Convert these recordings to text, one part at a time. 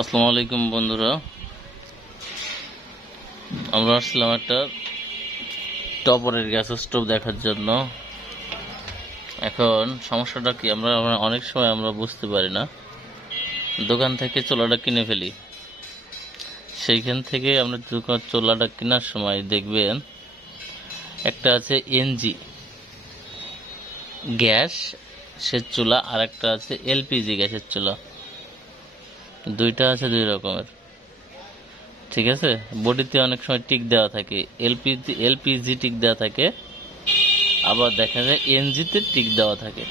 আসসালামু আলাইকুম বন্ধুরা। আমরা আসলাম একটা টপারের গ্যাস স্টোভ দেখার জন্য। এখন সমস্যাটা কি, আমরা অনেক সময় আমরা বুঝতে পারি না। দোকান থেকে চোলাটা কিনে ফেলি। সেইখান থেকে আমরা দোকান চোলাটা কেনার সময় দেখবেন একটা আছে এনজি গ্যাস, সে চুলা আর একটা আছে এলপিজি গ্যাসের চুলা। দুইটা আছে দুই রকমের। ঠিক আছে? বডিতে অনেক সময় টিক দেওয়া থাকে, এলপিজি এলপিজি টিক দেওয়া থাকে, আবার দেখা যায় এনজিতে টিক দেওয়া থাকে।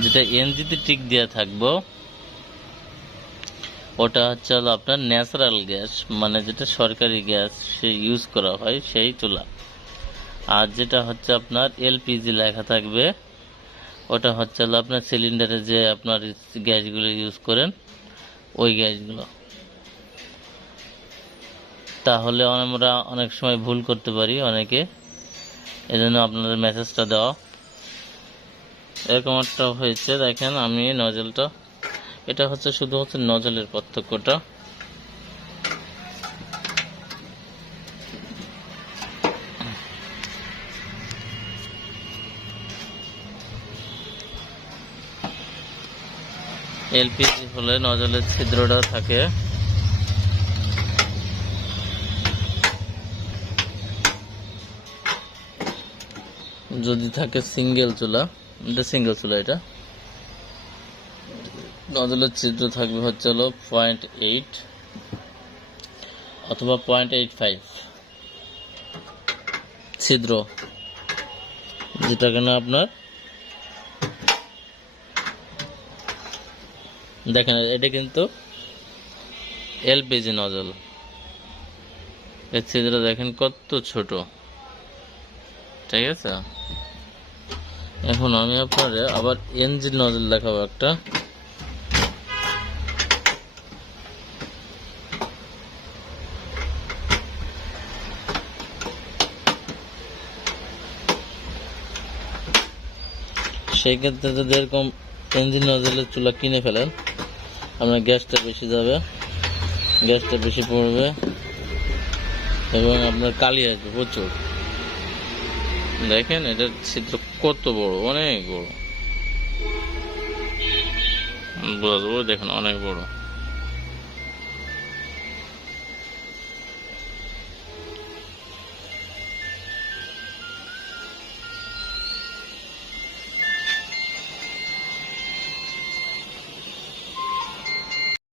যেটা এনজিতে টিক দেওয়া থাকব, ওটা হচ্ছে হলো আপনার ন্যাচারাল গ্যাস মানে যেটা সরকারি গ্যাস সে ইউজ করা হয় সেই চুলা। আর যেটা হচ্ছে আপনার এলপিজি লেখা থাকবে, ওটা হচ্ছে হলো আপনার সিলিন্ডারে যে আপনার গ্যাসগুলো ইউজ করেন ওই গ্যাসগুলো তাহলে আমরা অনেক সময় ভুল করতে পারি অনেকে। এজন্য আপনাদের মেসেজটা দেওয়া এরকম একটা হয়েছে, দেখেন আমি নজলটা এটা হচ্ছে, শুধু হচ্ছে নজলের পার্থক্যটা। এলপিজি হলে নজলের ছিদ্রটা থাকে। যদি থাকে সিঙ্গেল চুলা, এটা সিঙ্গেল চুলা এটা। নজলের ছিদ্র থাকবে হচ্ছে হলো পয়েন্ট এইট অথবা পয়েন্ট এইট ফাইভ ছিদ্র, যেটা কিনা আপনার দেখেন, এটা কিন্তু এলপিজি নজল। এর ছিদ্র দেখেন কত ছোট। ঠিক আছে? এখন আমি আপনারে আবার এনজি নজল দেখাবো একটা। সেই ক্ষেত্রে যদি এরকম ইঞ্জিন নজলের চুলা কিনে ফেলেন আপনার গ্যাসটা বেশি যাবে, গ্যাসটা বেশি পড়বে, এবং আপনার কালি আসবে প্রচুর। দেখেন এটার ছিদ্র কত বড়, অনেক বড়। বোঝা দেখেন, অনেক বড়।